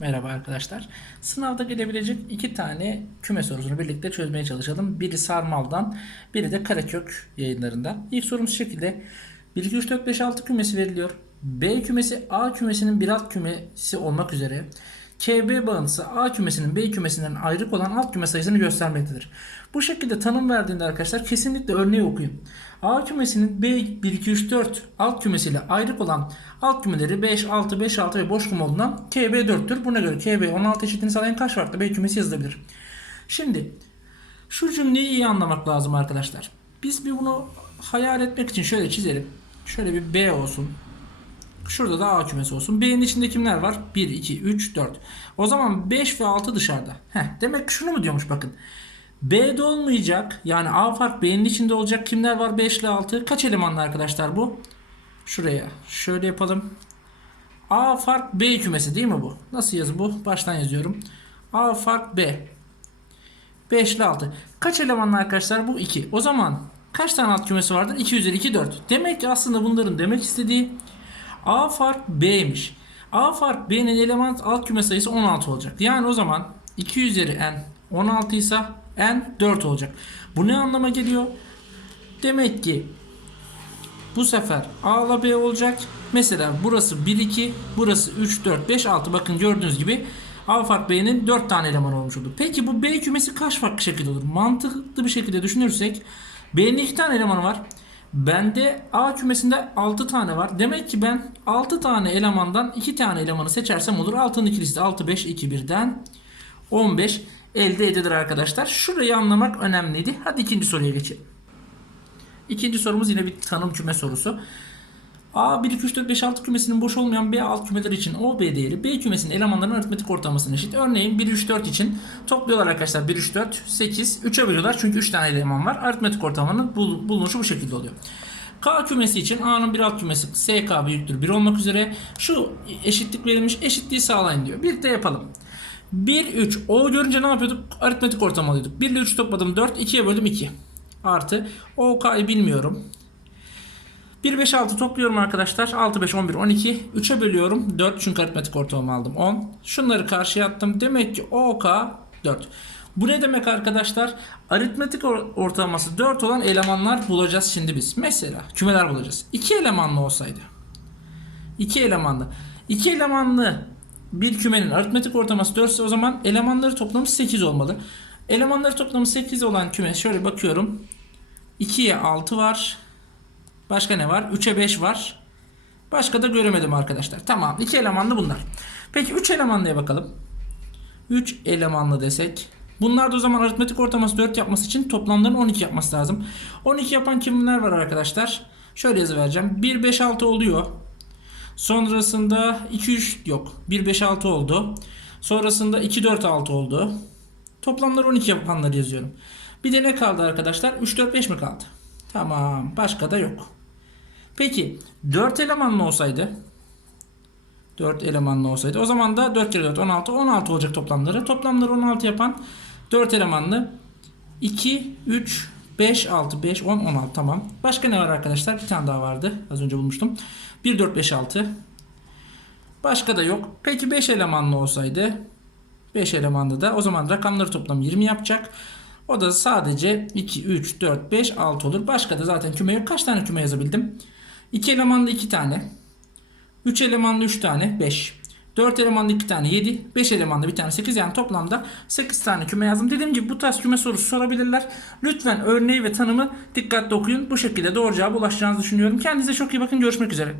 Merhaba arkadaşlar. Sınavda gelebilecek iki tane küme sorusunu birlikte çözmeye çalışalım. Biri Sarmal'dan, biri de Karakök yayınlarından. İlk sorumuz şekilde. 1, 2, 3, 4, 5, 6 kümesi veriliyor. B kümesi A kümesinin bir alt kümesi olmak üzere KB bağıntısı A kümesinin B kümesinden ayrık olan alt küme sayısını göstermektedir. Bu şekilde tanım verdiğinde arkadaşlar kesinlikle örneği okuyun. A kümesinin B 1 2 3 4 alt kümesiyle ayrık olan alt kümeleri 5 6 5 6 ve boş küme olduğundan KB 4'tür. Buna göre KB 16 eşitliğini sağlayan kaç farklı B kümesi yazılabilir? Şimdi şu cümleyi iyi anlamak lazım arkadaşlar. Biz bir bunu hayal etmek için şöyle çizelim. Şöyle bir B olsun. Şurada da A kümesi olsun. B'nin içinde kimler var? 1, 2, 3, 4. O zaman 5 ve 6 dışarıda. Heh, demek ki şunu mu diyormuş bakın. B'de olmayacak. Yani A fark B'nin içinde olacak. Kimler var? 5 ile 6. Kaç elemanlı arkadaşlar bu? Şuraya. Şöyle yapalım. A fark B kümesi değil mi bu? Nasıl yazı bu? Baştan yazıyorum. A fark B. 5 ile 6. Kaç elemanlı arkadaşlar? Bu 2. O zaman kaç tane alt kümesi vardır? 2 üzeri 2 4. Demek ki aslında bunların demek istediği A fark B'ymiş. A fark B'nin element alt küme sayısı 16 olacak. Yani o zaman 2 üzeri n 16 ise n 4 olacak. Bu ne anlama geliyor? Demek ki bu sefer A ile B olacak. Mesela burası 1 2, burası 3 4 5 6. Bakın gördüğünüz gibi A fark B'nin 4 tane eleman olmuş oldu. Peki bu B kümesi kaç farklı şekilde olur? Mantıklı bir şekilde düşünürsek B'nin 2 tane elemanı var. Bende A kümesinde 6 tane var. Demek ki ben 6 tane elemandan 2 tane elemanı seçersem olur. 6'nın ikilisi de 6 5 2 1'den 15 elde edilir arkadaşlar. Şurayı anlamak önemliydi. Hadi ikinci soruya geçelim. İkinci sorumuz yine bir tanım küme sorusu. A 1 2 3 4 5 6 kümesinin boş olmayan B alt kümeler için O B değeri B kümesinin elemanlarının aritmetik ortalamasına eşit. Örneğin 1 3 4 için topluyorlar arkadaşlar 1 3 4 8 3'e bölüyorlar çünkü 3 tane eleman var. Aritmetik ortalamanın bul- bulunuşu bu şekilde oluyor. K kümesi için A'nın bir alt kümesi SK büyüktür 1 olmak üzere şu eşitlik verilmiş eşitliği sağlayın diyor. Bir de yapalım. 1 3 O görünce ne yapıyorduk? Aritmetik ortalama alıyorduk. 1 ile 3 topladım 4 2'ye böldüm 2. Artı OK'yı bilmiyorum. 1 5 6 topluyorum arkadaşlar. 6 5 11 12. 3'e bölüyorum. 4 çünkü aritmetik ortalama aldım 10. Şunları karşıya attım. Demek ki OK 4. Bu ne demek arkadaşlar? Aritmetik or- ortalaması 4 olan elemanlar bulacağız şimdi biz. Mesela kümeler bulacağız. 2 elemanlı olsaydı. 2 elemanlı. 2 elemanlı bir kümenin aritmetik ortalaması 4 ise o zaman elemanları toplamı 8 olmalı. Elemanları toplamı 8 olan küme şöyle bakıyorum. 2'ye 6 var. Başka ne var? 3'e 5 var. Başka da göremedim arkadaşlar. Tamam. 2 elemanlı bunlar. Peki 3 elemanlıya bakalım. 3 elemanlı desek. Bunlar da o zaman aritmetik ortalaması 4 yapması için toplamların 12 yapması lazım. 12 yapan kimler var arkadaşlar? Şöyle yazı vereceğim. 1 5 6 oluyor. Sonrasında 2 3 yok. 1 5 6 oldu. Sonrasında 2 4 6 oldu. Toplamları 12 yapanları yazıyorum. Bir de ne kaldı arkadaşlar? 3 4 5 mi kaldı? Tamam. Başka da yok. Peki 4 elemanlı olsaydı 4 elemanlı olsaydı o zaman da 4 kere 4 16 16 olacak toplamları. Toplamları 16 yapan 4 elemanlı 2 3 5 6 5 10 16 tamam. Başka ne var arkadaşlar? Bir tane daha vardı. Az önce bulmuştum. 1 4 5 6. Başka da yok. Peki 5 elemanlı olsaydı 5 elemanlı da o zaman rakamları toplam 20 yapacak. O da sadece 2, 3, 4, 5, 6 olur. Başka da zaten küme yok. Kaç tane küme yazabildim? 2 elemanlı 2 tane. 3 elemanlı 3 tane 5. 4 elemanlı 2 tane 7. 5 elemanlı bir tane 8. Yani toplamda 8 tane küme yazdım. Dediğim gibi bu tarz küme sorusu sorabilirler. Lütfen örneği ve tanımı dikkatli okuyun. Bu şekilde doğru cevaba ulaşacağınızı düşünüyorum. Kendinize çok iyi bakın. Görüşmek üzere.